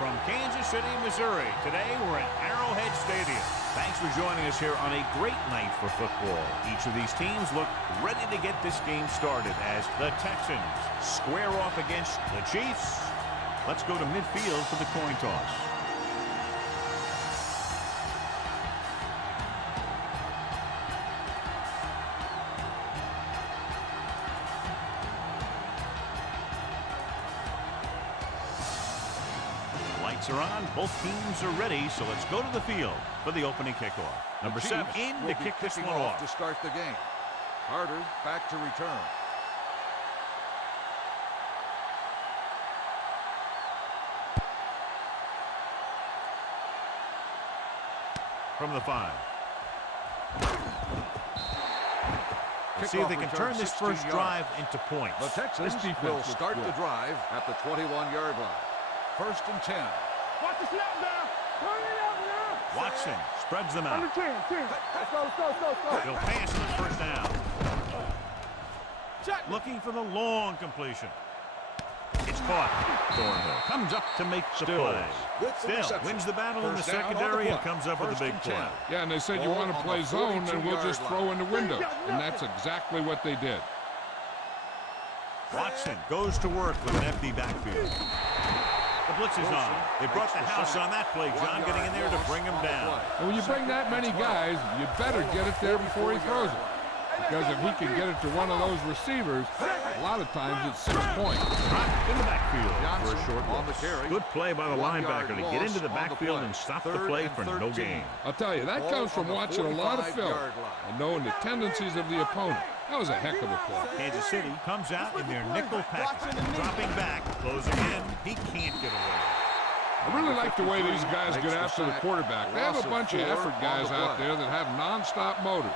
from Kansas City, Missouri. Today we're at Arrowhead Stadium. Thanks for joining us here on a great night for football. Each of these teams look ready to get this game started as the Texans square off against the Chiefs. Let's go to midfield for the coin toss. Lights are on, both teams are ready, so let's go to the field for the opening kickoff. Number 7 in to kick this one off to start the game. Carter back to return. From the 5. Let's see if they can turn this first drive into points. The Texans will start the drive at the 21-yard line. First and 10. Watch the snap now. Turn it up now. Watson spreads them out. Under 10. Let's go. He'll pass on the first down. Looking for the long completion. It's caught. Thornhill comes up to make the play. Still wins the battle in the secondary and comes up with a big play. Yeah, and they said you want to play zone, and we'll just throw in the windows. And that's exactly what they did. Watson goes to work with an empty backfield. The blitz is on. They brought the house on that play, John, getting in there to bring him down. And when you bring that many guys, you better get it there before he throws it. Because if he can get it to one of those receivers, a lot of times it's 6 points. Dropped in the backfield for a short loss. Good play by the linebacker to get into the backfield and stop the play for no gain. I'll tell you, that comes from watching a lot of film and knowing the tendencies of the opponent. That was a heck of a play. Kansas City comes out in their nickel package. Dropping back, closing in. He can't get away. I really like the way these guys get after the quarterback. They have a bunch of effort guys out there that have non-stop motors.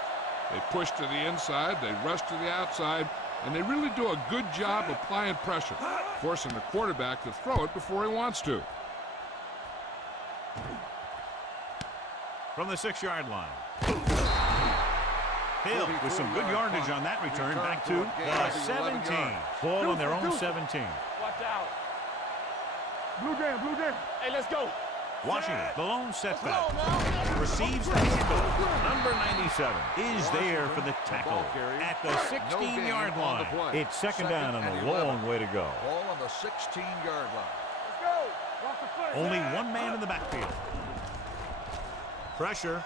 They push to the inside, they rush to the outside, and they really do a good job applying pressure, forcing the quarterback to throw it before he wants to. From the 6-yard line. Hill with some good yardage on that return. Back to the 17. Ball on their own 17. Watch out. Blue jam. Hey, let's go. Washington, the lone setback. Receives the handoff. Number 97 is there for the tackle at the 16-yard line. It's second down and a long way to go. Ball on the 16-yard line. Let's go. Only one man in the backfield. Pressure.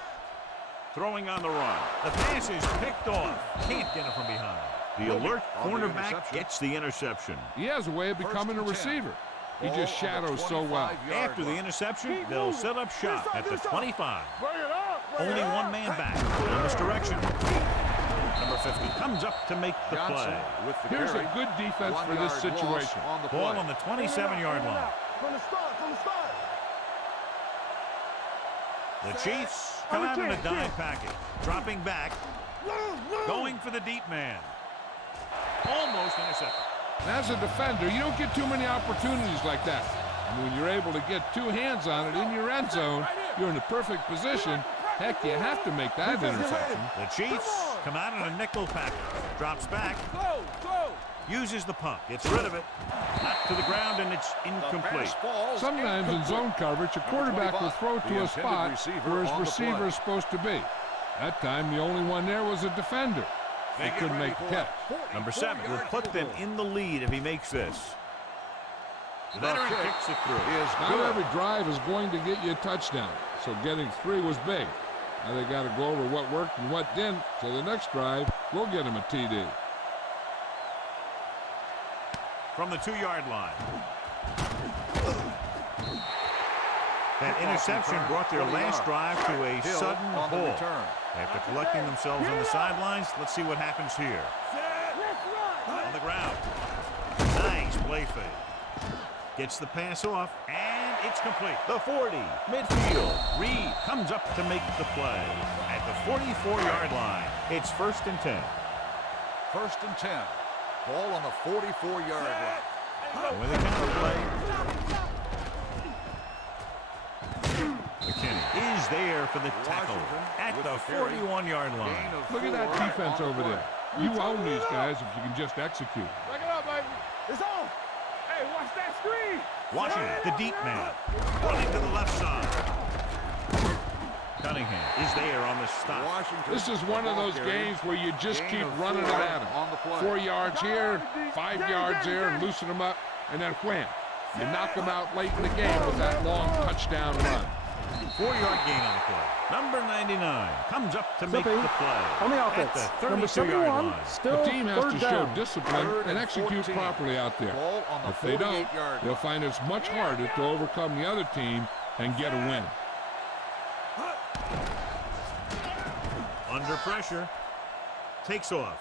Throwing on the run. The pass is picked off. Can't get it from behind. The alert cornerback gets the interception. He has a way of becoming a receiver. He just shadows so well. After the interception, they'll set up shop at the 25. Only one man back. In this direction. Number 50 comes up to make the play. Here's a good defense for this situation. Ball on the 27-yard line. From the start. The Chiefs come out in a dime package. Dropping back. Going for the deep man. Almost intercepted. As a defender, you don't get too many opportunities like that. And when you're able to get two hands on it in your end zone, you're in the perfect position. Heck, you have to make that interception. The Chiefs come out in a nickel package. Drops back. Uses the pump. Gets rid of it. Knocked to the ground, and it's incomplete. Sometimes in zone coverage, a quarterback will throw to a spot where his receiver is supposed to be. That time, the only one there was a defender. They couldn't make the catch. Number 7 will put them in the lead if he makes this. The veteran kicks it through. Not every drive is going to get you a touchdown, so getting 3 was big. Now they got to go over what worked and what didn't, so the next drive will get him a TD. From the 2-yard line. That interception brought their last drive to a sudden halt. After collecting themselves on the sidelines, let's see what happens here. On the ground. Nice play fake. Gets the pass off, and it's complete. The 40, midfield. Reed comes up to make the play. At the 44-yard line, it's 1st and 10. 1st and 10. Ball on the 44-yard line. With a counter play. McKinney is there for the tackle at the 41-yard line. Look at that defense over there. You own these guys if you can just execute. Back it up, baby. It's on. Hey, watch that screen. Washington, the deep man, running to the left side. Cunningham is there on the stop. Washington, This is one of those games where you just keep running it at them. on the play. 4 yards here, 5 yards there, and loosen them up, and then wham. You knock them out late in the game with that long touchdown run. 4-yard gain on the play. Number 99 comes up to make the play. On the offense, at the number 32-yard 71, line. still The team has to third show down. discipline and execute 14. properly out there. Ball on the If they don't, 48-yard they'll line. find it's much harder to overcome the other team and get a win. Under pressure. Takes off.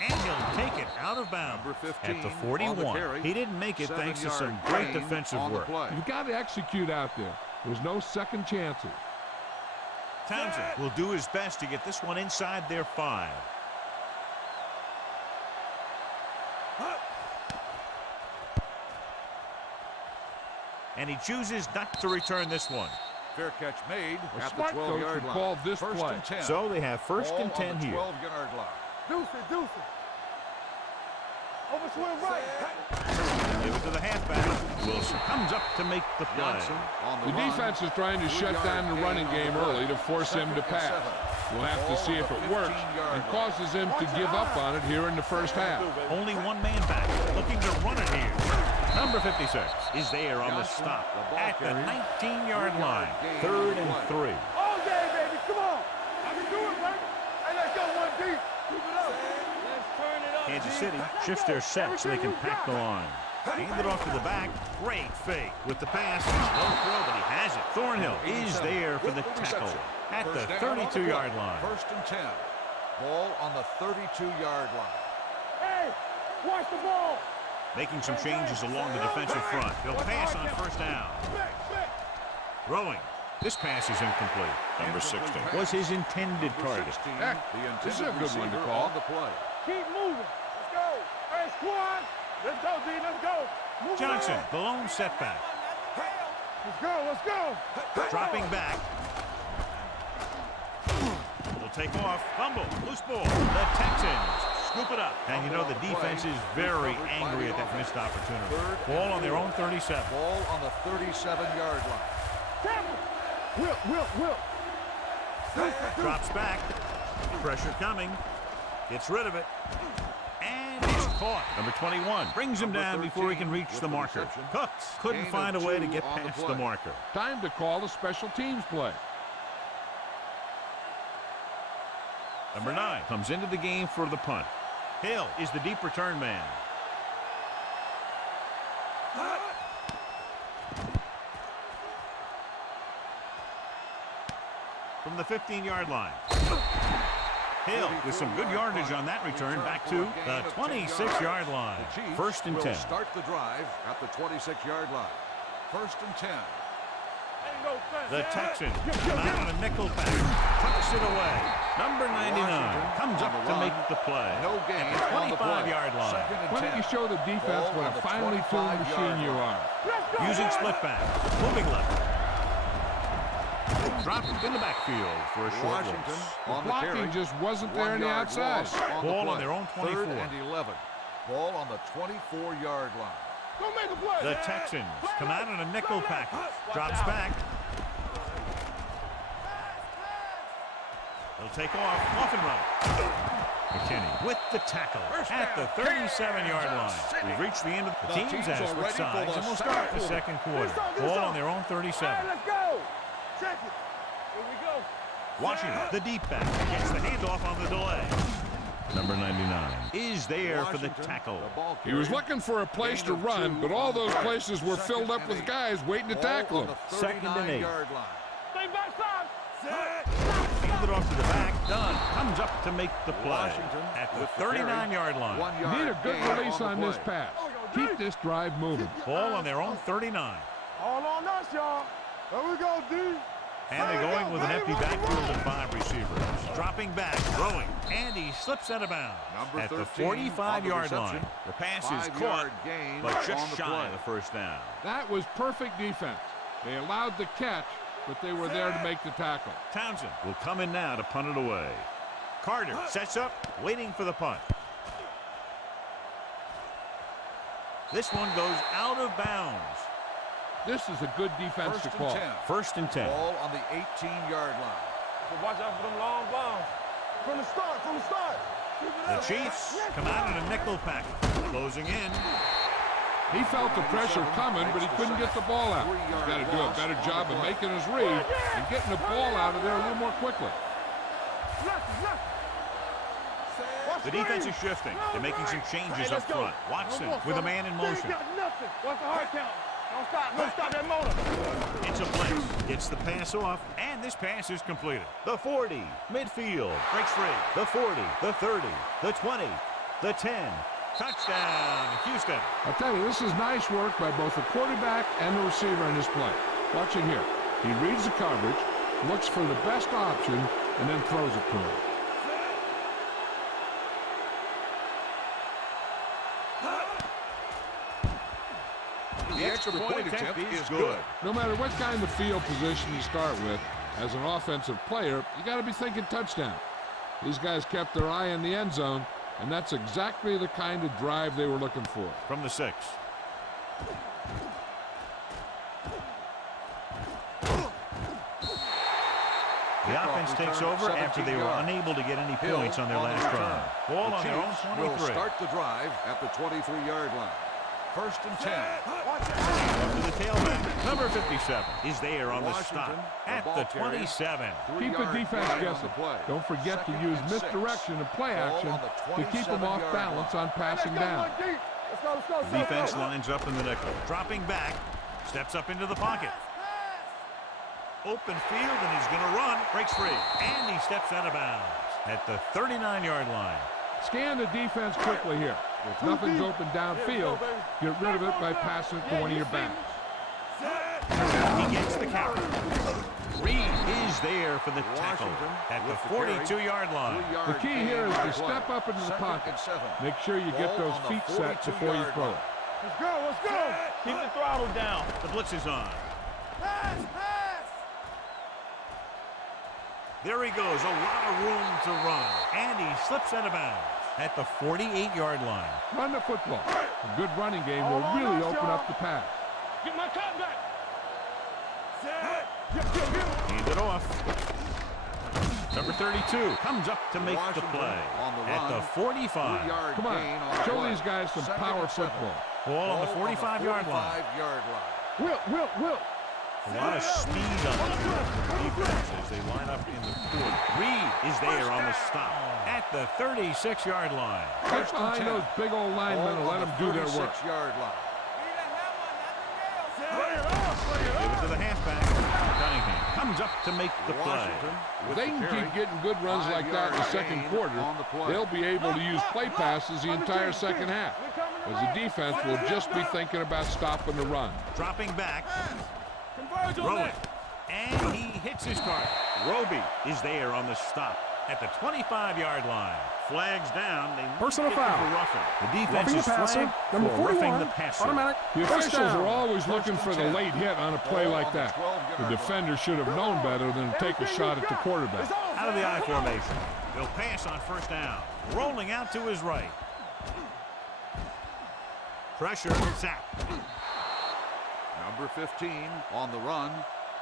And he'll take it out of bounds. Number 15 at the on the 41. carry. He didn't make it thanks to some 7-yard great gain defensive on the work. play. You've got to execute out there. There's no second chances. Townsend will do his best to get this one inside their 5. And he chooses not to return this one. Fair catch made A at the smart coach 12-yard would line. call this First play. and 10. So they have first Ball and 10 on the here. 12-yard line. Deuce it, deuce it. Over swing right. Give it to the halfback. Wilson comes up to make the play. Johnson on The run. defense is trying to shut 3-yard down the gain running on the game play. early to force him to Second and pass. 7. We'll have to Ball see on if the it works 15-yard and line. causes him to give up on it here in the first half. Only one man back, looking to run it here. Number 56 is there on the Johnson, stop the ball at the carrier. 19-yard 3-yard line. gain 3rd on the and play. 3. All day, baby. Come on. I can do it, baby. Hey, let's go one deep. Keep it up. Let's turn it up. Kansas G. City shifts their set so they can pack the line. Hand it off to the back. Great fake with the pass. Slow throw, but he has it. Thornhill is there for the tackle at the 32-yard line. First and 10. Ball on the 32-yard line. Hey, watch the ball. Making some changes along the defensive front. They'll pass on first down. Throwing. This pass is incomplete. Number 16 was his intended target. 16, Heck, the this is a intended good one to receiver call. on the play. Keep moving. Let's go. Hey, squad. Let's go, D. Let's go. Move Johnson, around. the lone setback. Let's go. Let's go. Dropping back. Will take off. Fumble. Loose ball. The Texans scoop it up. And you know the defense is very angry at that missed opportunity. Ball on their own 37. Ball on the 37-yard line. Will. Drops back. Pressure coming. Gets rid of it. And he's caught. Number 21 brings him Number down before he 13 can reach with the the marker. reception. Cooks couldn't Gain find a of way to 2 get on the past the play. marker. Time to call a special teams play. Number 9 comes into the game for the punt. Hill is the deep return man. From the 15-yard line. Hill with some good yardage on that return back to the 26-yard line. The Chiefs First and will 10. start the drive at the 26-yard line. First and 10. The Texans come out on a nickel pass. Tucks it away. Number 99 comes up to make the play. No gain At the on the play. 25-yard line. Second and Why don't 10. you show the defense Ball what on a the finely tuned 25-yard machine you line. are? Using split back. Moving left. Dropped in the backfield for a short Washington loss. on the Blocking carry. just wasn't there on the 1-yard outside. loss on the Ball play. on their own 24. 3rd and 11. Ball on the 24-yard line. Don't make a play. The Texans come out in a nickel package. Drops back. They'll take off and run. McKinney with the tackle at the 37-yard line. We've reached the end of the teams are has switched ready for sides, the and we'll start the second second quarter. Ball on their own 37. Hey, let's go. Check it. Here we go. Washington, the deep back, gets the handoff on the delay. Number 99 is there for the Washington, tackle. the ball He was carrier. looking for a place to Gain of run, 2 but all on the those play. places were Second filled up and with 8. guys waiting to Ball tackle on him. the Second and 8. 39-yard line. Stay backside. Hand it off to the back. Dunn comes up to make the play Washington at the with the carry. 39-yard line. 1-yard Need a good gain release on the this play. pass. Keep this drive moving. Ball on their own 39. All on us, y'all. There we go, D. And they're going with an empty backfield and 5 receivers. Dropping back, throwing, and he slips out of bounds Number at the 13 45-yard on the line. reception. The pass is 5-yard caught, gain but on just the shy play. of the first down. That was perfect defense. They allowed the catch, but they were there to make the tackle. Townsend will come in now to punt it away. Carter sets up, waiting for the punt. This one goes out of bounds. This is a good defense to call. 1st and 10. Ball on the 18-yard line. So watch out for them long bombs. From the start, from the start. The Chiefs come out in a nickel package. Closing in. He felt the pressure coming, but he couldn't get the ball out. He's got to do a better job of making his read and getting the ball out of there a little more quickly. The defense is shifting. They're making some changes up front. Watson with a man in motion. Watch the hard count. Don't stop that motor. It's a blitz. Gets the pass off, and this pass is completed. The 40, midfield, breaks free. The 40, the 30, the 20, the 10. Touchdown, Houston. I'll tell you, this is nice work by both the quarterback and the receiver in this play. Watch it here. He reads the coverage, looks for the best option, and then throws it to him. The extra point attempt is good. No matter what kind of field position you start with, as an offensive player, you got to be thinking touchdown. These guys kept their eye on the end zone, and that's exactly the kind of drive they were looking for. From the 6. The offense takes over after they were unable to get any points on their last drive. Ball on their own 23. Will start the drive at the 23-yard line. 1st and 10. To the tailback. Number 57 is there on the stop at the 27. Keep the defense guessing. Don't forget to use misdirection and play action to keep them off balance on passing down. The defense lines up in the nickel. Dropping back. Steps up into the pocket. Open field, and he's going to run. Breaks free. And he steps out of bounds at the 39-yard line. Scan the defense quickly here. If nothing's open downfield, get rid of it by passing it to one of your backs. He gets the carry. Reed is there for the tackle at the 42-yard line. The key here is to step up into the pocket. Make sure you get those feet set before you throw it. Let's go, let's go. Keep the throttle down. The blitz is on. There he goes, a lot of room to run. And he slips out of bounds at the 48-yard line. Run the football. A good running game will really open up the pass. Get my cut back. Hand it off. Number 32 comes up to make the play at the 45. Come on, show these guys some power football. Ball on the 45-yard line. Will. A lot of speed on the defense as they line up in the court. Reed is there on the stop at the 36-yard line. Get behind those big old linemen and let them do their work. Give it to the halfback. Cunningham comes up to make the play. If they can keep getting good runs like that in the second quarter, they'll be able to use play passes the entire second half, as the defense will just be thinking about stopping the run. Dropping back. Rolling. And he hits his target. Roby is there on the stop at the 25-yard line. Flags down. They personal foul. Roughing. The defense is flagged number for roughing 41, the passer. automatic. The officials are always looking for the late hit on a play like that. The defender should have known better than to take a shot at the quarterback. Out of the I formation. They'll pass on 1st down. Rolling out to his right. Pressure. Sack. Number 15 on the run.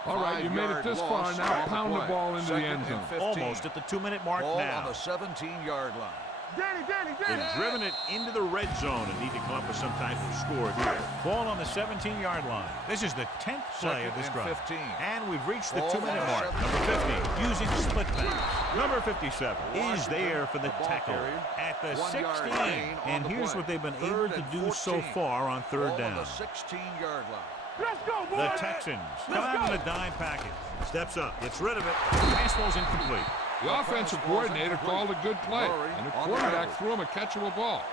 All right, you made it this far. Now pound the ball into the end zone. Almost at the 2-minute mark ball now. On the 17-yard line. They've driven it into the red zone and need to come up with some type of score here. Ball on the 17-yard line. This is the 10th play of this drive. 15. And we've reached the 2-minute mark. Number 50 using split pass. Number 57 is there for the tackle at the 16. And here's what they've been able to do so far on 3rd down. On the 16-yard line. Let's go, boys. The Texans come out in a dime package. Steps up, gets rid of it. Pass ball's incomplete. The offensive coordinator called a good play, and the quarterback threw him a catchable ball.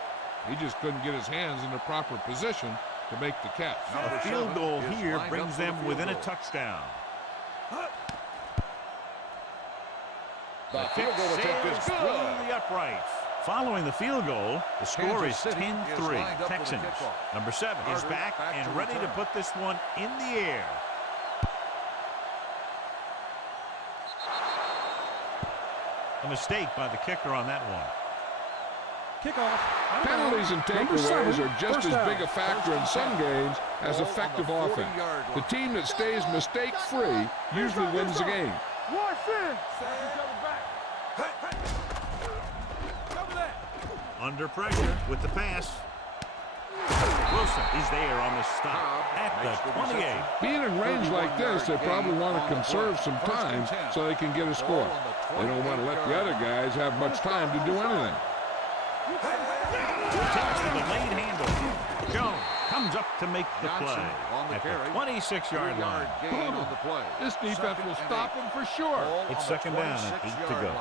He just couldn't get his hands in the proper position to make the catch. A field goal here brings them within a touchdown. The field goal attempt is through the uprights. Following the field goal, the score is 10-3. Texans. Number 7 is back and ready to put this one in the air. A mistake by the kicker on that one. Kickoff. Penalties and takeaways are just as big a factor in some games as effective offense. The team that stays mistake-free usually wins the game. Watch this. Cover that. Under pressure with the pass. Wilson is there on the stop at the 28. Being in range like this, they probably want to conserve some time so they can get a score. They don't want to let the other guys have much time to do anything. Takes the delayed handle. Jones comes up to make the play at the 26-yard line. This defense will stop him for sure. It's second down and 8 to go.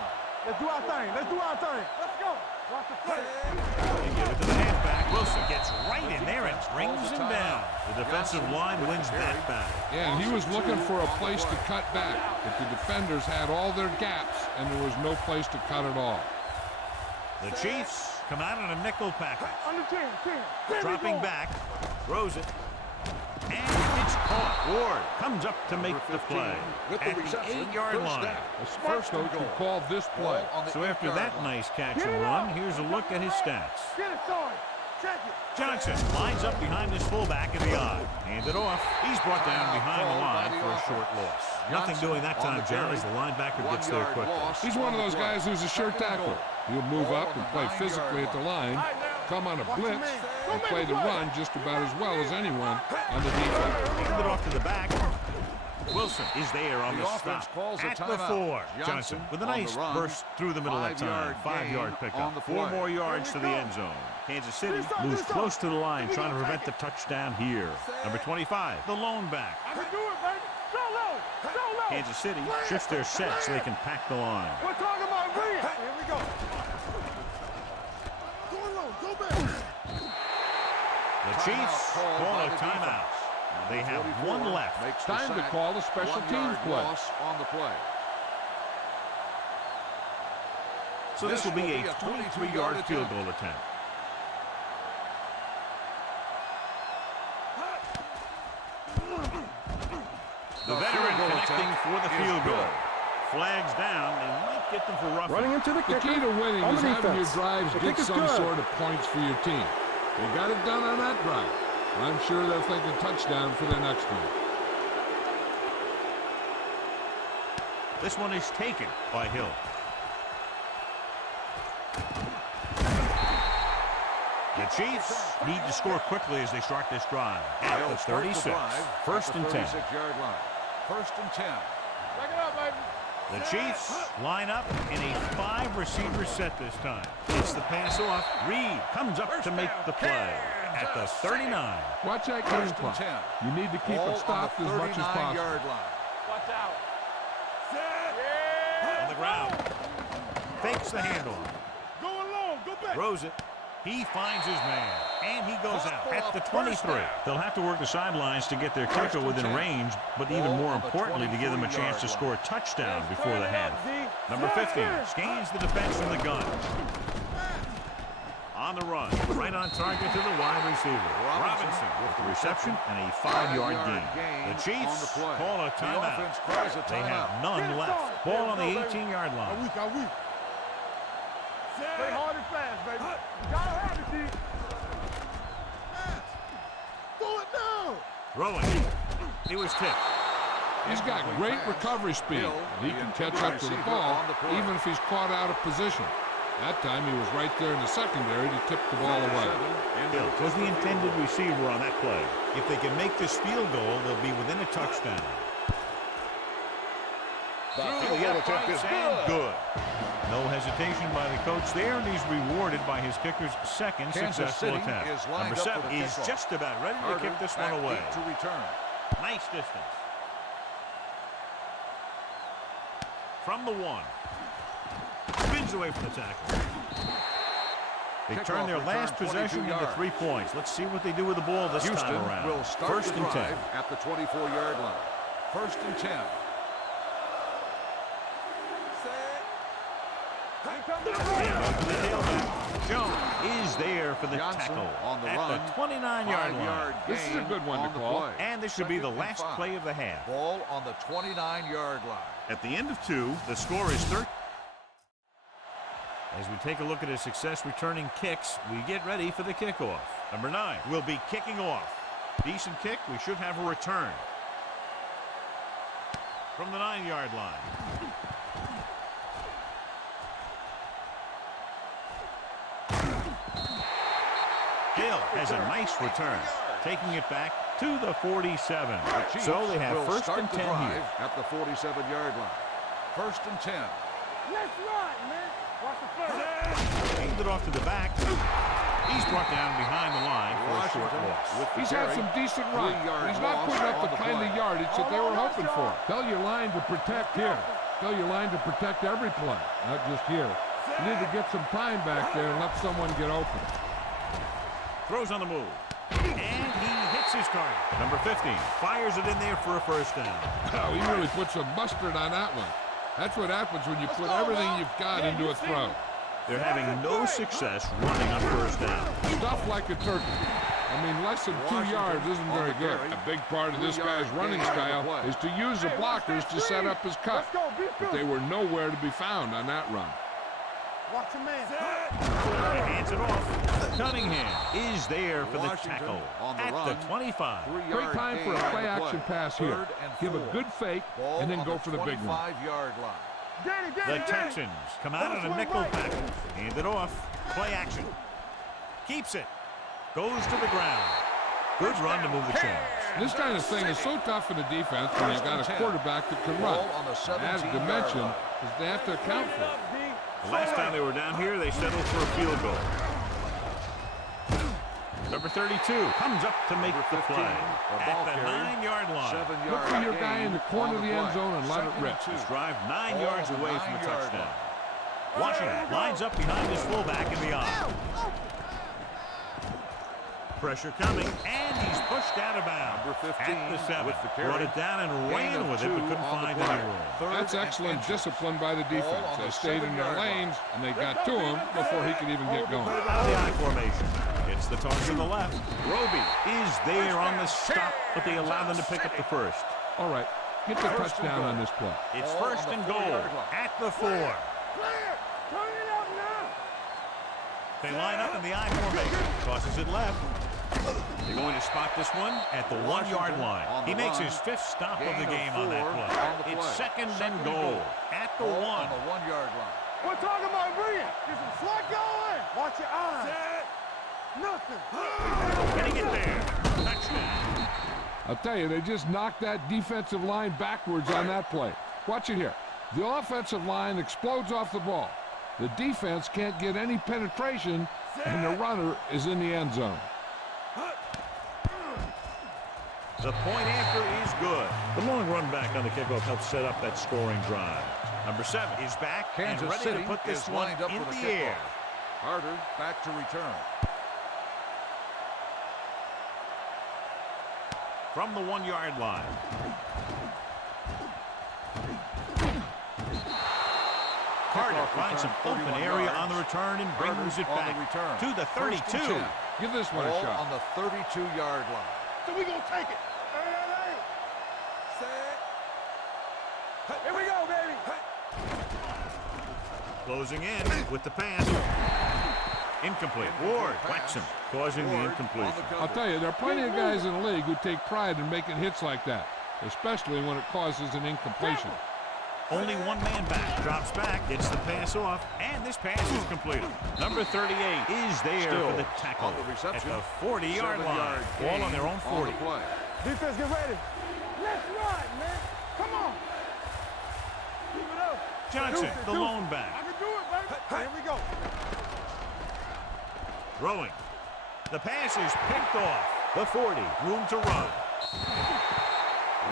Let's do our thing. Let's do our thing. Let's go. Watch the play. They give it to the halfback. Wilson gets right in there and brings him down. The defensive line wins that battle. Yeah, and he was looking for a place to cut back, but the defenders had all their gaps, and there was no place to cut at all. The Chiefs come out in a nickel package. Under 10. Dropping back, throws it, and it's caught. Ward comes up to make the play at the 8-yard line. A smart coach who called this play. So after that nice catch and run, here's a look at his stats. Get it, Sarge. Check it. Johnson lines up behind his fullback in the eye. Hand it off. He's brought down behind the line for a short loss. Nothing doing that time, John, as the linebacker gets there quickly. He's one of those guys who's a sure tackler. He'll move up and play physically at the line, come on a blitz, and play the run just about as well as anyone on the defense. Hand it off to the back. Wilson is there on the stop at the 4. Johnson with a nice burst through the middle that time. 5-yard pickup. 4 more yards to the end zone. Kansas City moves close to the line, trying to prevent the touchdown here. Number 25, the lone back. I can do it, baby. Go low. Go low. Kansas City shifts their set so they can pack the line. We're talking about real. Here we go. Go low. Go back. The Chiefs call a timeout. They have one left. Time to call a special teams play. So this will be a 23-yard field goal attempt. The veteran connecting for the field goal. Flags down. They might get them for roughing. Running into the The kicker. key to winning on is the having your defense. drives The get kick is some good. sort of points for your team. They got it done on that drive. I'm sure they're thinking touchdown for the next one. This one is taken by Hill. The Chiefs need to score quickly as they start this drive. At the 36, first and 10. First and 10. Back it up, baby. The Chiefs line up in a 5-receiver set this time. It's the pass off. Reed comes up to make the play at the 39. Watch that game First and clock. 10. You need to keep it stopped as much as possible. 39-yard line. Watch out. Set. On the ground. Fakes the handoff. Go along. Go back. Throws it. He finds his man, and he goes out at the 23. They'll have to work the sidelines to get their kicker within range, but even more importantly, to give them a chance to score a touchdown before the half. Number 15 scans the defense from the gun. On the run, right on target to the wide receiver. Robinson with the reception and a 5-yard gain. The Chiefs call a timeout. They have none left. Ball on the 18-yard line. Play hard and fast, baby. You gotta have it, D. Throw it down. Throwing. He was tipped. He's got great recovery speed. He can catch up to the ball even if he's caught out of position. That time he was right there in the secondary to tip the ball away. Hill was the intended receiver on that play. If they can make this field goal, they'll be within a touchdown. The Through the uprights and good. No hesitation by the coach there, and he's rewarded by his kicker's second successful attempt. Number 7 is just about ready to kick this one away. To return. Nice distance. From the 1. Spins away from the tackle. They turn their last possession into 3 points. Let's see what they do with the ball this Houston time around. will start First the and 10. drive at the 24-yard line. First and 10. Jones is there for the Johnson tackle on the at run. the 29-yard line. This is a good one to call. And this should be the last play of the half. Ball on the 29-yard line. At the end of 2, the score is 13. As we take a look at his success returning kicks, we get ready for the kickoff. Number 9 will be kicking off. Decent kick. We should have a return. From the 9-yard line. Hill has a nice return, taking it back to the 47. So they have first and 10 here. At the 47-yard line. First and 10. Let's ride, man. Watch the first. Aimed it off to the back. He's brought down behind the line for a short loss. He's had some decent runs. He's not putting up the kind of yardage that they were hoping for. Tell your line to protect here. Tell your line to protect every play, not just here. You need to get some time back there and let someone get open. Throws on the move. And he hits his target. Number 15 fires it in there for a first down. Oh, he really put some mustard on that one. That's what happens when you put everything you've got into a throw. They're having no success running on first down. Stuff like a turkey. I mean, less than 2 yards isn't very good. A big part of this guy's running style is to use the blockers to set up his cut. But they were nowhere to be found on that run. Watch your man. He hands it off. Cunningham is there for the tackle at the 25. Great time for a play-action pass here. Give a good fake and then go for the big one. 25-yard line. The Texans come out in a nickel package. Hand it off. Play action. Keeps it. Goes to the ground. Good run to move the chains. This kind of thing is so tough in the defense when you've got a quarterback that can run. And added dimension is they have to account for it. The last time they were down here, they settled for a field goal. Number 32 comes up to make the play at the 9-yard line. Look for your guy in the corner of the end zone and let it rip. This drive 9 yards away from a touchdown. Washington lines up behind his fullback in the eye. Pressure coming, and he's pushed out of bounds at the 7. Brought it down and ran with it, but couldn't find any room. That's excellent discipline by the defense. They stayed in their lanes, and they got to him before he could even get going. Out of the I formation. It's the toss to the left. Roby is there on the stop, but they allow them to pick up the first. All right, get the touchdown on this play. It's first and goal at the 4. Clear. Turn it up now. They line up in the I formation. Tosses it left. They're going to spot this one at the 1-yard line. He makes his 5th stop of the game on that play. It's second and goal at the 1. On the 1-yard line. We're talking about brilliant. This is slot going. Watch your eyes. Nothing. Getting it there. Touchdown. I'll tell you, they just knocked that defensive line backwards on that play. Watch it here. The offensive line explodes off the ball. The defense can't get any penetration, and the runner is in the end zone. The point after is good. The long run back on the kickoff helps set up that scoring drive. Number 7 is back and ready to put this one in the air. Carter back to return. From the 1-yard line. Carter finds some open area on the return and brings it back to the 32. Give this one a shot. On the 32-yard line. So we gonna take it. Here we go, baby. Closing in with the pass. Incomplete. Ward whacks him, causing the incompletion. I'll tell you, there are plenty of guys in the league who take pride in making hits like that, especially when it causes an incompletion. Only one man back. Drops back, gets the pass off, and this pass is completed. Number 38 is there for the tackle on the reception. at the 40-yard line. Ball on their own 40. Defense, get ready. Let's ride, man. Come on. Keep it up. Johnson, the lone back. I can do it, baby. Here we go. Throwing. The pass is picked off. The 40. Room to run.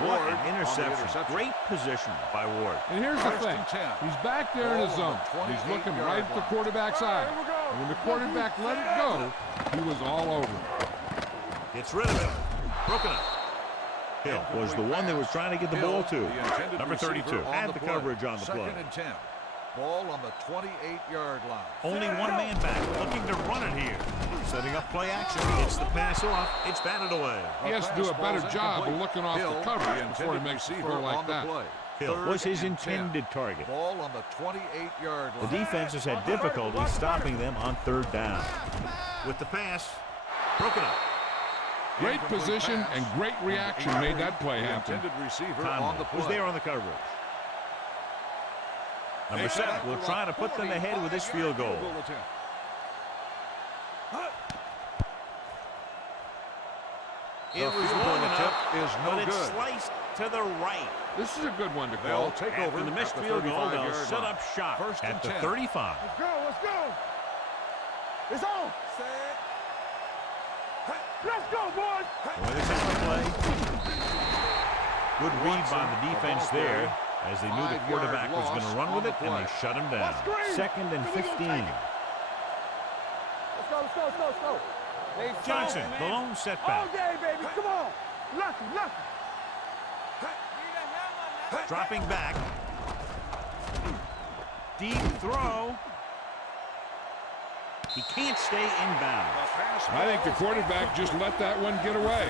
What an interception. Great position by Ward. And here's the thing. He's back there in his zone. He's looking right at the quarterback's eye. And when the quarterback let it go, he was all over it. Gets rid of it. Broken up. Hill was the one that was trying to get the ball to. Number 32 had the coverage on the play. Second and 10. Ball on the 28-yard line. Only one man back looking to run it here. Setting up play action. Gets the pass off. It's batted away. He has to do a better job of looking off the coverage before he makes a throw like that. Hill was his intended target. Ball on the 28-yard line. The defense has had difficulty stopping them on third down. With the pass, broken up. Great position and great reaction made that play happen. Intended receiver on Conley the play. was there on the coverage. Number 7 will try to put them ahead with this field goal. It was long enough, but it's sliced to the right. This is a good one to They'll call. take over After the missed field goal, they'll set up shop First and at the 10. 35. Let's go, let's go. It's on. Let's go, boys. Boy, this is the play. Good read by the defense there, as they knew the quarterback was going to run with it, and they shut him down. Second and 15. Let's go, let's go, let's go, let's go. Johnson, the lone All setback. day, baby, come on. Lucky, lucky. Dropping back. Deep throw. He can't stay inbound. I think the quarterback just let that one get away.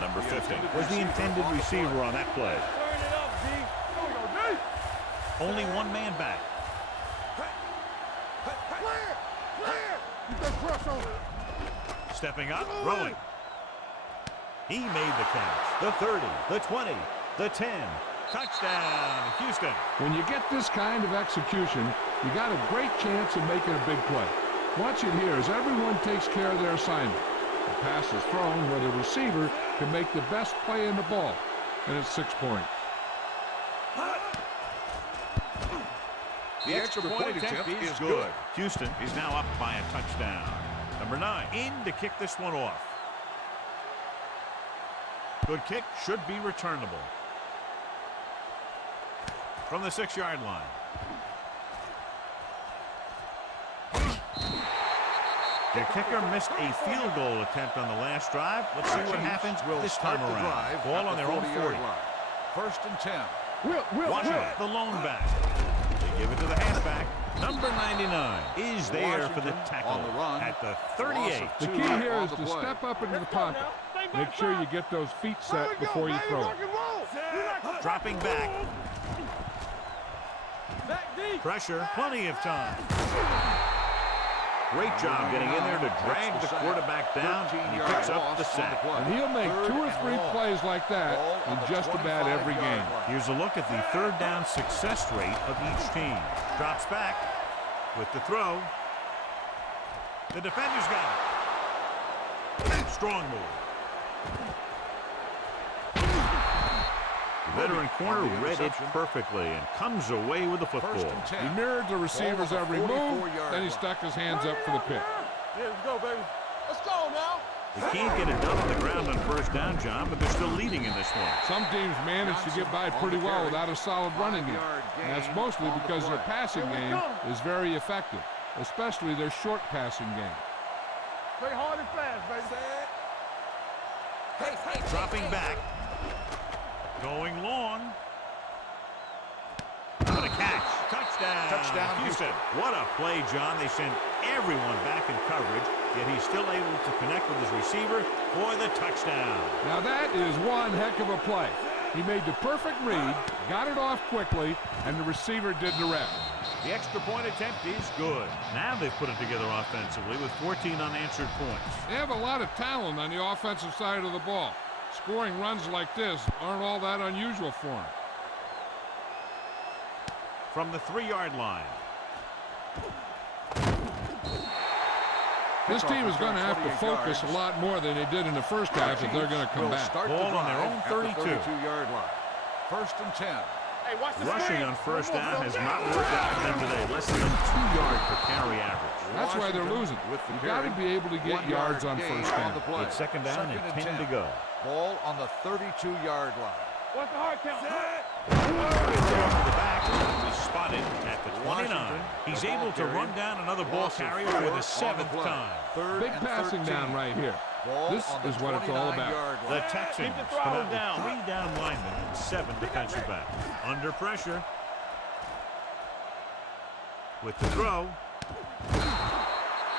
Number 50 was the intended receiver on that play. Turn it up, D. Here we go, D. Only one man back. Clear, clear. You can crush on it. Stepping up, throwing. He made the catch. The 30, the 20, the 10. Touchdown, Houston. When you get this kind of execution, you got a great chance of making a big play. Watch it here as everyone takes care of their assignment. The pass is thrown where the receiver can make the best play in the ball, and it's 6 points. The extra point attempt is good. Houston is now up by a touchdown. Number 9 in to kick this one off. Good kick, should be returnable. From the 6-yard line. The kicker missed a field goal attempt on the last drive. Let's see what happens this time around. Ball on their own 40. First and 10. Washington, the lone back. They give it to the halfback. Number 99 is there for the tackle on the run. at the 38. The key here is to step up into the pocket. Make sure you get those feet set before you throw it. Dropping back. Pressure, plenty of time. Great job getting in there to drag the quarterback down, and he picks up the sack. And he'll make 2 or 3 plays like that in just about every game. Here's a look at the third down success rate of each team. Drops back with the throw. The defender's got it. Strong move. The veteran corner read it perfectly and comes away with the football. He mirrored the receivers every move, then he stuck his hands up for the pick. Yeah, let's go, baby. Let's go now. They can't get it done on the ground on first down, John, but they're still leading in this one. Some teams manage to get by pretty well without a solid running game. And that's mostly because their passing game is very effective, especially their short passing game. Play hard and fast, baby. Dropping back. Going long. What a catch. Touchdown. Touchdown, Houston. What a play, John. They send everyone back in coverage, yet he's still able to connect with his receiver for the touchdown. Now that is one heck of a play. He made the perfect read, got it off quickly, and the receiver did the rest. The extra point attempt is good. Now they've put it together offensively with 14 unanswered points. They have a lot of talent on the offensive side of the ball. Scoring runs like this aren't all that unusual for him. From the 3-yard line. This team is going to have to focus a lot more than they did in the first half if they're going to come back. Ball on their own 32. 32-yard line. First and 10. Hey, watch the Rushing screen. on first down has not worked out for them today. Less than 2 yards per carry average. That's why they're losing. You've got to be able to get yards on first down. It's second down and 10 to go. Ball on the 32-yard line. What's the hard count? To the back, he's spotted at the 29. He's able to run down another ball carrier for the 7th time. Big passing down right here. This is what it's all about. The Texans come out with 3 down linemen and 7 defensive backs. Under pressure. With the throw.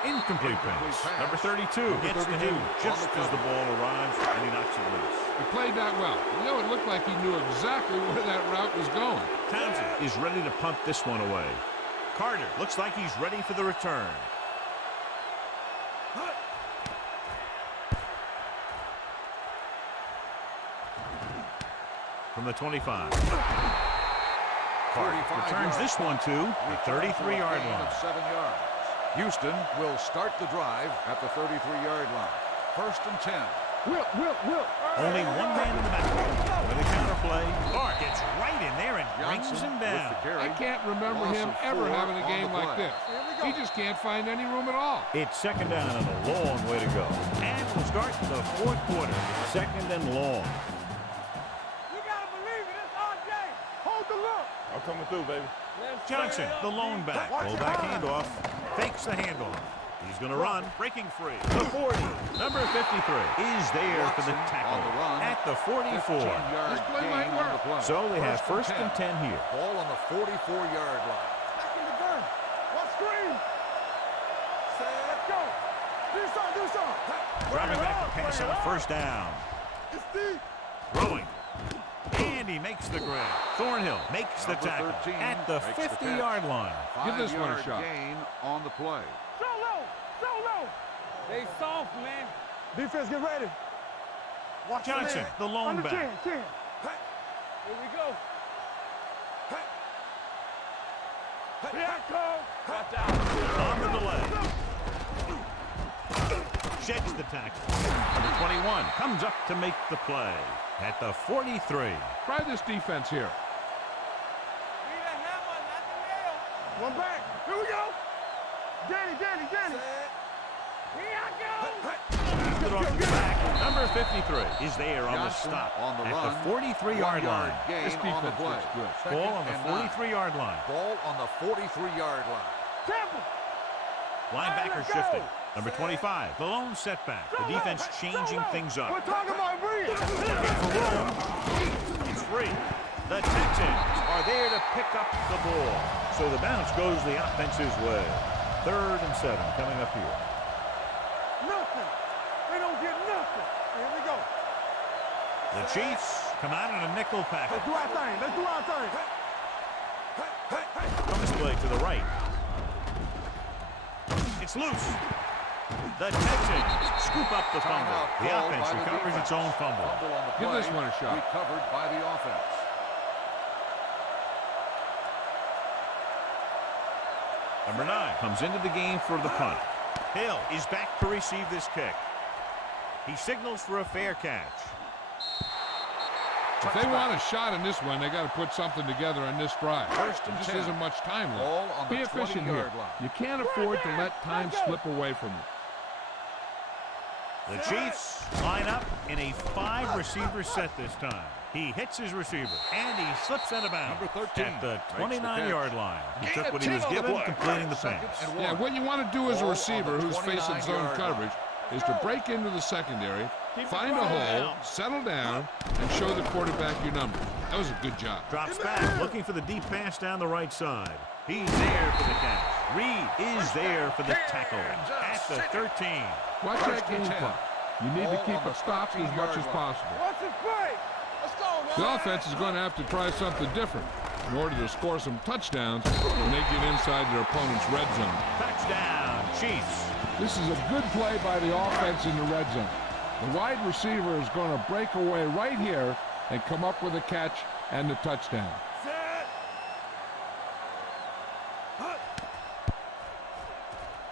Incomplete pass. Number 32 gets to him just as the ball arrives, and he knocks it loose. He played that well. You know, it looked like he knew exactly where that route was going. Townsend is ready to punt this one away. Carter looks like he's ready for the return. From the 25. Carter returns this one to the 33-yard line. 7 yards. Houston will start the drive at the 33-yard line. 1st and 10. Only one man in the backfield. With a counterplay, Clark gets right in there and brings him down. I can't remember him ever having a game like this. He just can't find any room at all. It's 2nd down and a long way to go. And we'll start the 4th quarter. 2nd and long. You gotta believe it. It's RJ. Hold the look. I'm coming through, baby. Johnson, the lone back. Fullback handoff. Fakes the handoff. He's going to run. Breaking free. The 40. Number 53 is there for the tackle at the 44. This play might work. So they have 1st and 10 here. Ball on the 44-yard line. Back in the gun. One screen. Let's go. Do something. Dropping back to pass on 1st down. It's deep. Throwing. And he makes the grab. Thornhill makes the tackle at the 50-yard line. Give this one a shot. Gain on the play. So low. They soft, man. Defense, get ready. Watch Johnson, the lone under back. 10. Here we go. Here I come. Watch out. On the delay. Sheds the tackle. Number 21 comes up to make the play at the 43. Try this defense here. Need a hammer, not the nail. One back. Here we go. Danny. Here I go. Good off the back. Number 53 is there on the stop on the at run. the 43-yard line. Gain This on the defense play. looks good. Ball on the 2nd and 43-yard line. 9. Ball on the 43-yard line. Temple. Linebacker shifting. Number 25, the lone setback. The defense changing things We're up. talking about breathe. It's free. The Texans are there to pick up the ball. So the bounce goes the offense's way. 3rd and 7 coming up here. Nothing. They don't get nothing. Here we go. The Chiefs come out in a nickel package. Let's do our thing. From this play to the right. It's loose. The Texans scoop up the fumble. Timeout The called offense by the recovers defense. its own fumble. Fumble on the Give play, this one a shot. Recovered by the offense. Number 9 comes into the game for the punt. Hill is back to receive this kick. He signals for a fair catch. If they want a shot in this one, they got to put something together on this drive. 1st and There just 10. isn't much time Ball left. on the Be efficient here. 20-yard line. You can't afford to let time slip away from you. The Chiefs line up in a 5-receiver set this time. He hits his receiver, and he slips out of bounds Number 13 at the makes the 29-yard line. He took what he was given, completing the pass. And Yeah, 1. what you want to do as a Ball on receiver the who's facing zone 29-yard coverage is to break into the secondary, find a hole, settle down, and show the quarterback your number. That was a good job. Drops back, looking for the deep pass down the right side. He's there for the catch. Reed is there for the tackle at the 13. Watch that game plan. You need to Ball keep on the it stopped as much as 13-yard line. possible. What's it play? Let's go, man. The offense is going to have to try something different in order to score some touchdowns when they get inside their opponent's red zone. Touchdown, Chiefs. This is a good play by the offense in the red zone. The wide receiver is going to break away right here and come up with a catch and the touchdown. Set.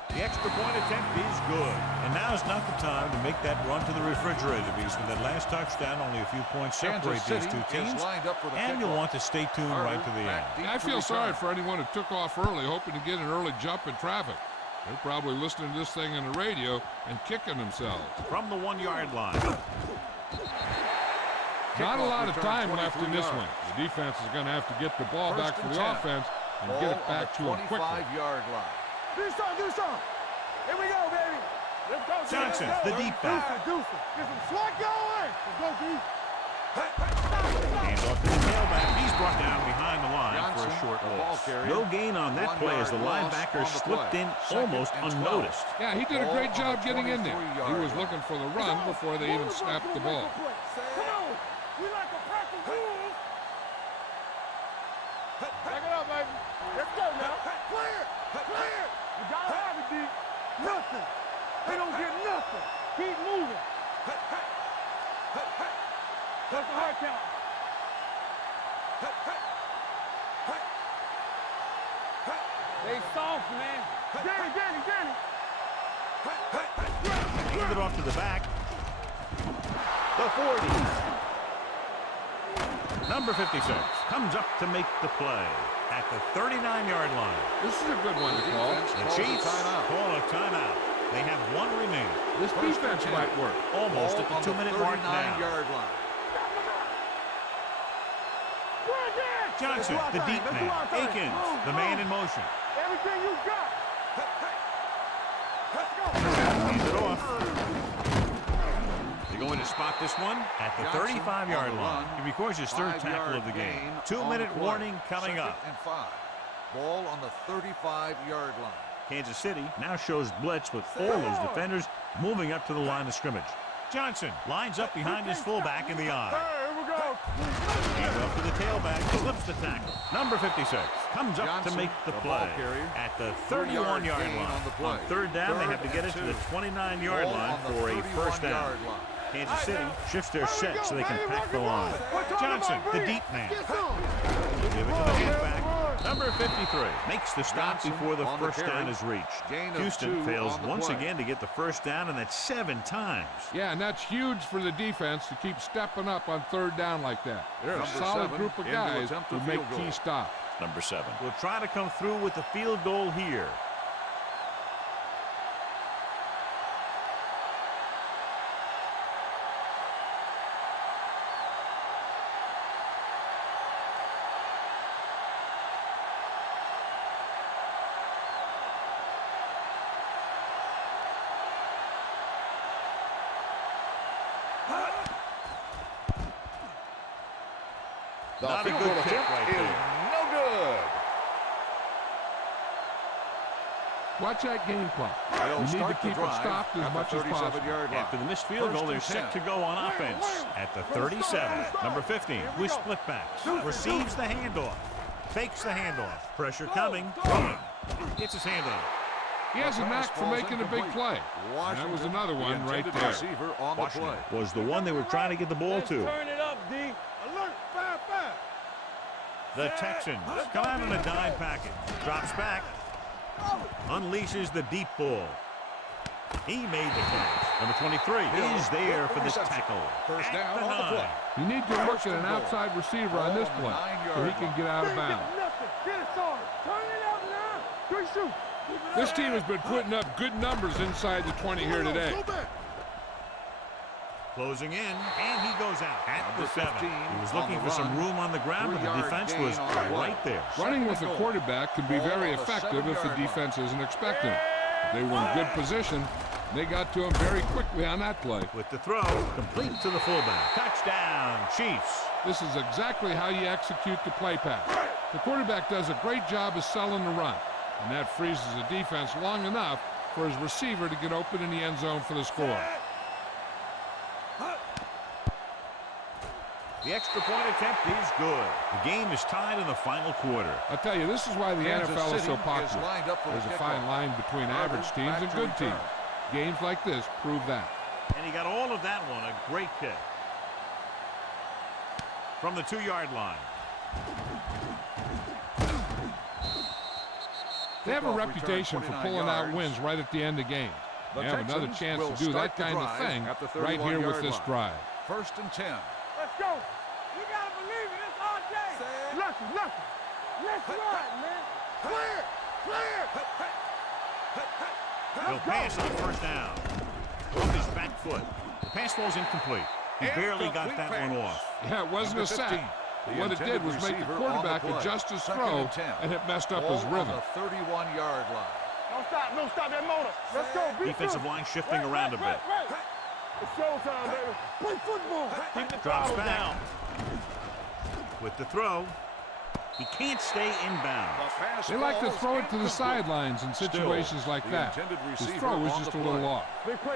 The extra point attempt is good. And now's not the time to make that run to the refrigerator, because with that last touchdown, only a few points separate these two teams. And you'll want to stay tuned right to the end. I feel sorry for anyone who took off early, hoping to get an early jump in traffic. They're probably listening to this thing on the radio and kicking themselves. From the 1-yard line. Not a lot of time left in this one. The defense is going to have to get the ball back for the offense and get it back to them quickly. 25-yard line. Do something. Here we go, baby. Let's go. Johnson, let's go. the deep back. Deuce it. Get some slot going. Let's go, D. Hands off to the tailback. He's brought down behind the line for a short the ball loss. carrier. No gain on that 1 play as the yard loss linebacker on the slipped play. in Second almost and 12. unnoticed. Yeah, he did a Ball great on job the getting in there. 23-yard He was line. looking for the run before they even snapped the ball. Come on. We like to pack the rules. Back it up, baby. Let's go now. Clear. Clear. You gotta have it, D. Nothing. They don't get nothing. Keep moving. What's the hard count? They soft, man. Danny. Hand it off to the back. The 40. Number 56 comes up to make the play at the 39-yard line. This is a good one to call. The Chiefs call a timeout. They have one remaining. This defense might work. Almost at the 2-minute mark now. 39-yard line. Johnson, the deep man. Akins, the man in motion. Everything you got. Let's go. Hands it off. They're going to spot this one at the 35-yard line. He records his third tackle of the game. 2-minute warning coming up. Second and 5. Ball on the 35-yard line. Kansas City now shows blitz with all those defenders moving up to the line of scrimmage. Johnson lines up behind his fullback in the eye. Here we go. Hands off to the tailback, slips the tackle. Number 56 comes up Johnson, to make the the play ball carrier. at the 3-yard 31-yard gain line. on the play. On third down, they have to get it to the 29-yard Ball line on the for a first down. 31-yard line. Kansas City shifts their set so they can pack the line. Johnson, the deep man. Give it to the halfback. Number 53 makes the stop Johnson before the on the first carry. down is reached. Gain of Houston 2 fails on the once play. again to get the first down, and that's 7 times. Yeah, and that's huge for the defense to keep stepping up on third down like that. They're a Number solid 7 group of into guys attempt who a make field goal. key stops. Number 7 will try to come through with the field goal here. The Not a field good goal kick attempt right is there. no good. Watch that game clock. They'll You need to start the keep it drive stopped as at much the as possible. 37-yard line. After the missed field goal, they're First and set 10. to go on offense at the 37. Number 15 with split backs. Receives the handoff. Fakes the handoff. Pressure coming. Throwing. Gets his hand on it. He has a knack for making a big play. And that was another one right intended there. receiver on the Washington play. was the one they were trying to get the ball to. Turn it up, D. Alert, 5-5. The Texans come out in a dime package. Drops back. Unleashes the deep ball. He made the catch. Number 23 is there for the tackle. First At down the on the 9. play. You need to look at an outside receiver on this play so he can get out of bounds. Nothing. Get it started. Turn it up now. Good shoot. This team has been putting up good numbers inside the 20 here today. Closing in, and he goes out at the Number 7. 15 He was on looking the for some run. room on the ground, but the 3-yard defense gain was on the play. right there. Running with Second a and goal. quarterback can be Ball very on the effective if the 7-yard line. defense isn't expecting it. They were in good position. They got to him very quickly on that play. With the throw, complete to the fullback. Touchdown, Chiefs. This is exactly how you execute the play pass. The quarterback does a great job of selling the run, and that freezes the defense long enough for his receiver to get open in the end zone for the score. The extra point attempt is good. The game is tied in the final quarter. I tell you, this is why the Kansas NFL is City so is popular. lined up for the There's a kickoff. fine line between average Herbert teams back and to good return. teams. Games like this prove that. And he got all of that one, a great kick. From the 2-yard line. They have a Kickoff reputation for return, pulling 29 out yards. wins right at the end of games. The They have another Texans chance will to do start that the kind of drive thing at the right here with 31-yard this line. drive. First and 10. Let's go. You gotta believe it. It's our day. Lucky. Let's run, man. Clear. He'll pass on first down. Off his back foot. The pass falls incomplete. He barely got that one off. Yeah, it wasn't Number a sack. 15, the What it did was make the receiver on quarterback the play. adjust his Second throw, and 10. and it messed up Ball his on rhythm. the 31-yard line. Don't stop that motor. Let's go. Be Defensive good. line shifting around a bit. It's showtime, baby. Play football. Keep the Drops throttle back. down. With the throw. He can't stay inbound. They like to throw it to the sidelines in situations like that. His throw was just a little off.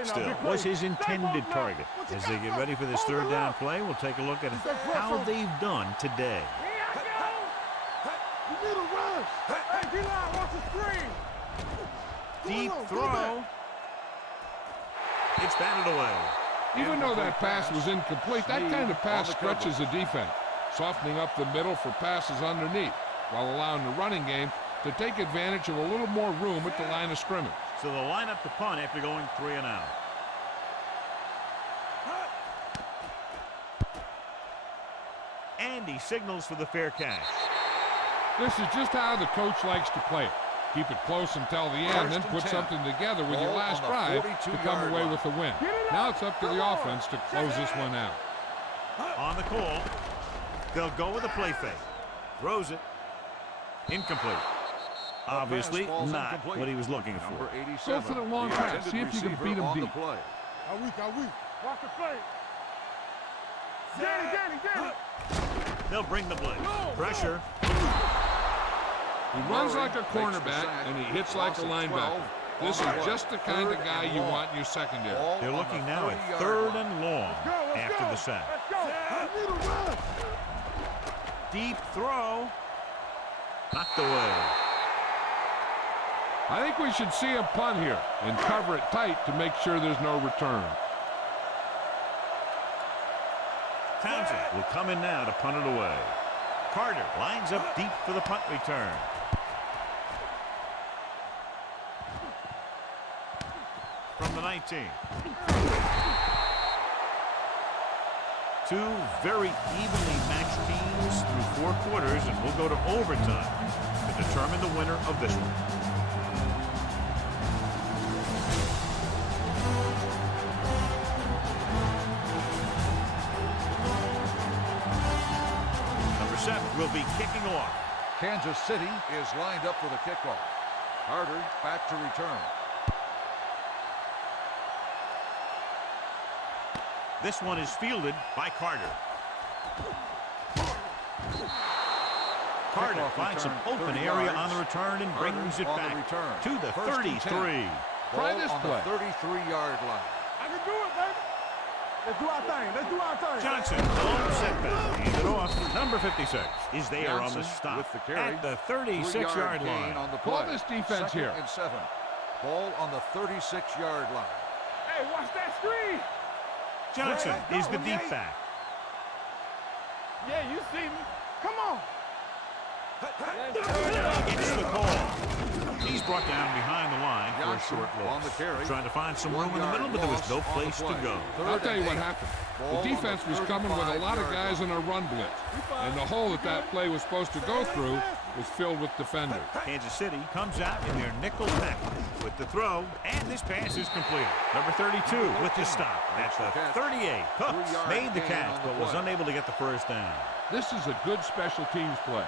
Still, was his intended target. As they get ready for this third down play, we'll take a look at how they've done today. You need a run. Hey, D-line, watch the screen. Deep throw. It's batted away. Even though that pass was incomplete, that kind of pass stretches a defense, softening up the middle for passes underneath, while allowing the running game to take advantage of a little more room at the line of scrimmage. So they'll line up the punt after going 3 and out. And he signals for the fair catch. This is just how the coach likes to play it. Keep it close until the end, then put something together with your last drive to come away with a win. Now it's up to the offense to close this one out. On the call, they'll go with a play fake. Throws it. Incomplete. Obviously not what he was looking for. Go for the long pass. See if you can beat him deep. How weak. Watch the play. Danny. They'll bring the blitz. Pressure. He runs like a cornerback, and he hits like a linebacker. This is just the kind of guy you want in your secondary. They're looking now at 3rd and long after the sack. Deep throw. Knocked away. I think we should see him punt here and cover it tight to make sure there's no return. Townsend will come in now to punt it away. Carter lines up deep for the punt return. From the 19. Two very evenly matched teams through 4 quarters, and we'll go to overtime to determine the winner of this one. Number 7 will be kicking off. Kansas City is lined up for the kickoff. Carter back to return. This one is fielded by Carter. Carter finds some open area on the return and brings it back to the 33. Try this play. 33-yard line. I can do it, baby. Let's do our thing. Johnson, long setback. Hand it off. Number 56 is there on the stop with the carry. at the 36-yard line. On the Call this defense here. 2nd and 7. Ball on the 36-yard line. Hey, watch that screen. Johnson is the deep back. Yeah, you see me. Come on. It's the call. He's brought down behind the line for a short on the loss. carry. Trying to find some room in the middle, but there was no place to go. I'll tell you what happened. The defense was coming with a lot of guys in a run blitz, and the hole that play was supposed to go through was filled with defenders. Kansas City comes out in their nickel package with the throw, and this pass is completed. Number 32 with the stop at the 38. Cooks made the catch, but was unable to get the first down. This is a good special teams play.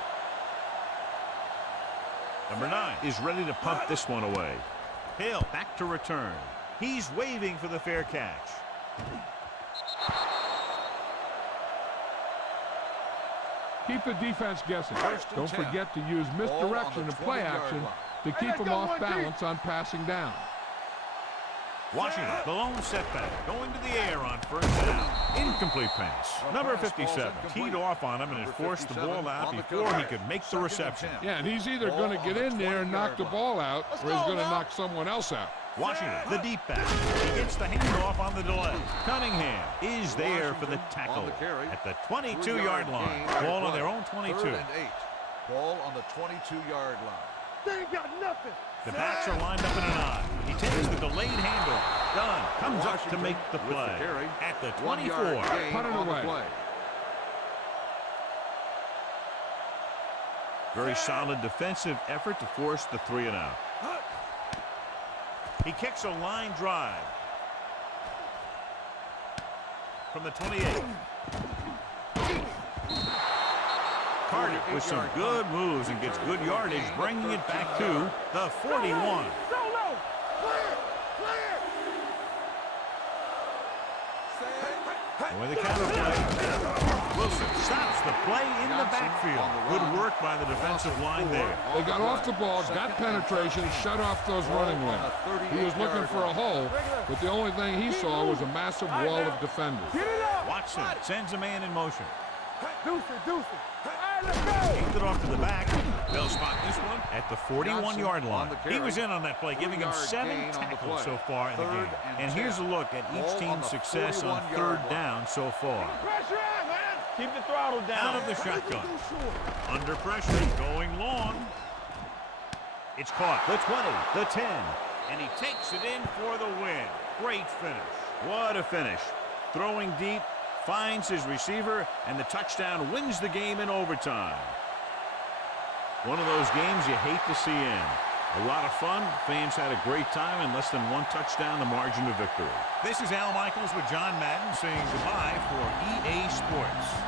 Number 9 is ready to pump this one away. Hill back to return. He's waving for the fair catch. Keep the defense guessing. Don't forget to use misdirection and play action to keep them off balance on passing down. Washington, the lone setback, going to the air on first down. Incomplete pass. Number 57 teed off on him and had forced the ball out before he could make the reception. Yeah, and he's either going to get in there and knock the ball out, or he's going to knock someone else out. Washington, the deep back. He gets the handoff on the delay. Cunningham is there for the tackle at the 22-yard line. Ball on their own 22. 3rd and 8. Ball on the 22-yard line. They ain't got nothing. The backs are lined up in an I. He takes the delayed handoff. Dunn comes up to make the play at the 24. Put it away. Very solid defensive effort to force the 3 and out. He kicks a line drive from the 28. Carter with some good moves and gets good yardage, bringing it back to the 41. Solo. Clear. With the counter play, Wilson stops the play in the backfield. Good work by the defensive line there. They got off the ball, got penetration, shut off those running lanes. He was looking for a hole, but the only thing he saw was a massive wall of defenders. Watson sends a man in motion. Deuce it. All right, let's go. Kicked it off to the back. They'll spot this one at the 41-yard line. He was in on that play, giving him 7 tackles so far in the game. And here's a look at each team's success on 3rd down so far. Pressure on, man. Keep the throttle down. Out of the shotgun. Under pressure, going long. It's caught. The 20, the 10. And he takes it in for the win. Great finish. What a finish. Throwing deep, finds his receiver, and the touchdown wins the game in overtime. One of those games you hate to see end. A lot of fun. Fans had a great time, and less than 1 touchdown the margin of victory. This is Al Michaels with John Madden saying goodbye for EA Sports.